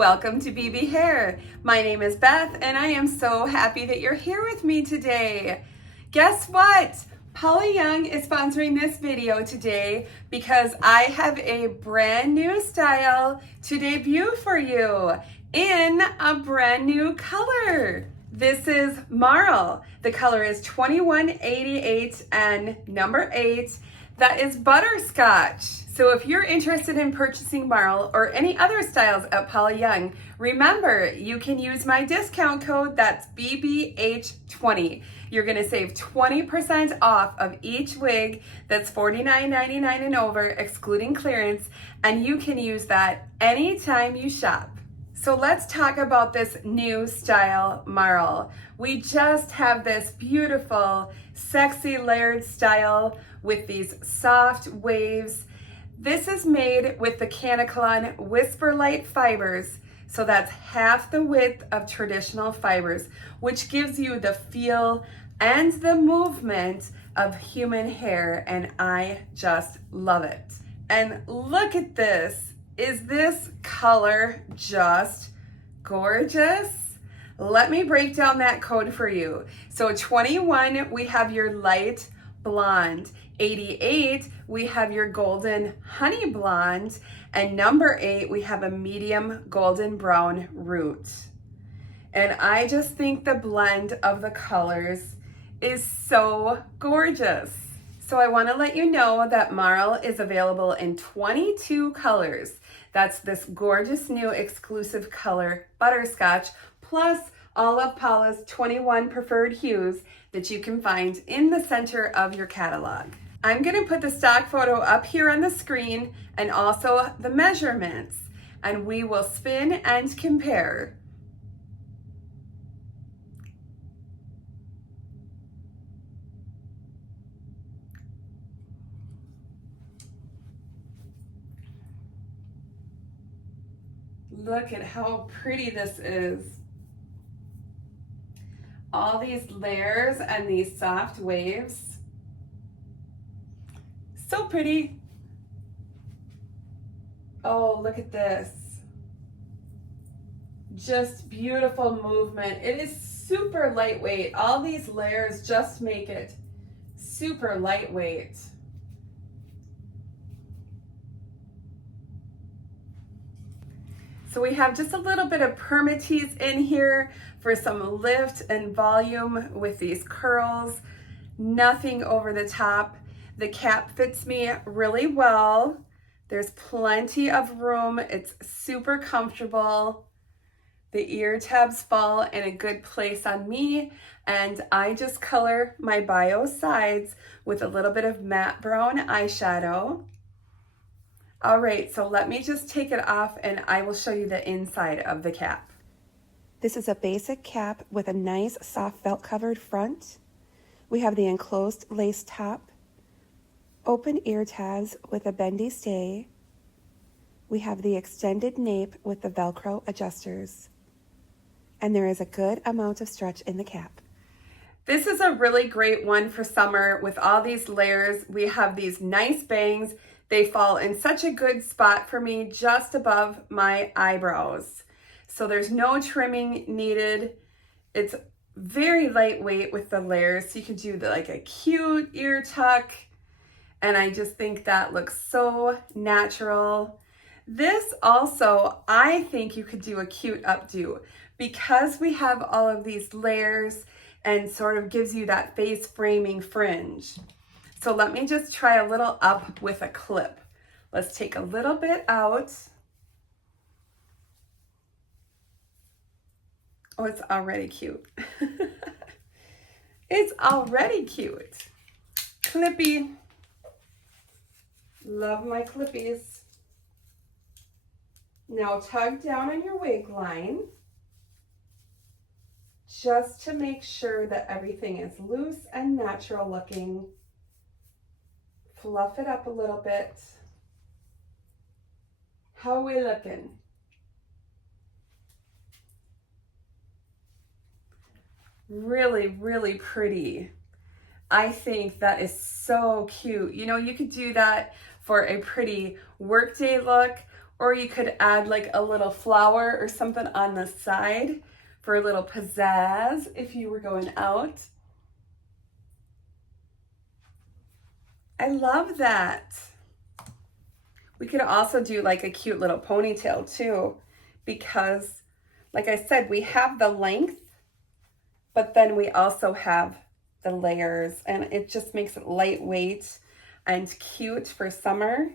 Welcome to BB Hair. My name is Beth and I am so happy that you're here with me today. Guess what? Paula Young is sponsoring this video today because I have a brand new style to debut for you in a brand new color. This is MARL. The color is 2188 and number 8. That is Butterscotch. So if you're interested in purchasing MARL or any other styles at Paula Young, remember you can use my discount code, that's BBH20. You're gonna save 20% off of each wig that's $49.99 and over, excluding clearance, and you can use that anytime you shop. So let's talk about this new style, MARL. We just have this beautiful, sexy layered style with these soft waves. This is made with the Canacolon Whisper Light fibers, so that's half the width of traditional fibers, which gives you the feel and the movement of human hair, and I just love it. And look at this. Is this color just gorgeous? Let me break down that code for you. So 21, we have your light blonde. 88, we have your golden honey blonde. And number 8, we have a medium golden brown root. And I just think the blend of the colors is so gorgeous. So I want to let you know that MARL is available in 22 colors. That's this gorgeous new exclusive color, Butterscotch, plus all of Paula's 21 preferred hues that you can find in the center of your catalog. I'm going to put the stock photo up here on the screen and also the measurements, and we will spin and compare. Look at how pretty this is. All these layers and these soft waves. So pretty. Oh, look at this. Just beautiful movement. It is super lightweight. All these layers just make it super lightweight. So we have just a little bit of permatease in here for some lift and volume with these curls. Nothing over the top. The cap fits me really well. There's plenty of room. It's super comfortable. The ear tabs fall in a good place on me, and I just color my bio sides with a little bit of matte brown eyeshadow. All right, so let me just take it off and I will show you the inside of the cap. This is a basic cap with a nice soft felt covered front. We have the enclosed lace top, open ear tabs with a bendy stay. We have the extended nape with the Velcro adjusters. And there is a good amount of stretch in the cap. This is a really great one for summer with all these layers. We have these nice bangs. They fall in such a good spot for me just above my eyebrows. So there's no trimming needed. It's very lightweight with the layers. So you can do like a cute ear tuck. And I just think that looks so natural. This also, I think you could do a cute updo because we have all of these layers and sort of gives you that face framing fringe. So let me just try a little up with a clip. Let's take a little bit out. Oh, it's already cute. It's already cute. Clippy. Love my clippies. Now tug down on your wig line just to make sure that everything is loose and natural looking. Fluff it up a little bit. How are we looking? Really, really pretty. I think that is so cute. You know, you could do that for a pretty workday look, Or you could add like a little flower or something on the side for a little pizzazz if you were going out. I love that. We could also do like a cute little ponytail too, because like I said, we have the length, but then we also have the layers, and it just makes it lightweight and cute for summer.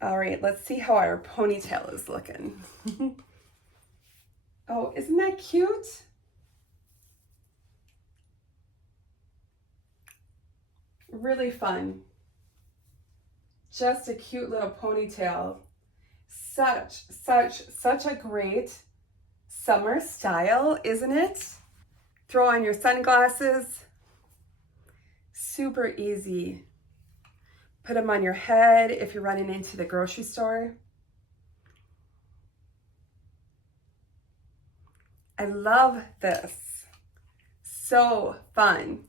All right, let's see how our ponytail is looking. Oh, isn't that cute? Really fun. Just a cute little ponytail. Such a great summer style, isn't it? Throw on your sunglasses. Super easy. Put them on your head if you're running into the grocery store. I love this. So fun.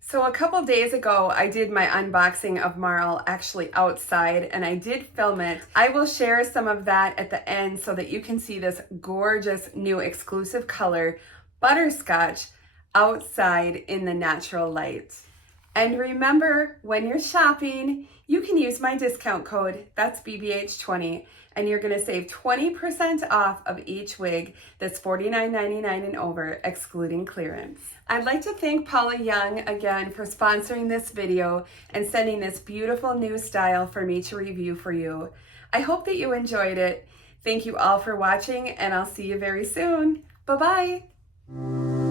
So a couple days ago, I did my unboxing of MARL actually outside, and I did film it. I will share some of that at the end so that you can see this gorgeous new exclusive color, Butterscotch, outside in the natural light. And remember, when you're shopping, you can use my discount code, that's BBH20, and you're gonna save 20% off of each wig that's $49.99 and over, excluding clearance. I'd like to thank Paula Young again for sponsoring this video and sending this beautiful new style for me to review for you. I hope that you enjoyed it. Thank you all for watching, and I'll see you very soon. Bye-bye.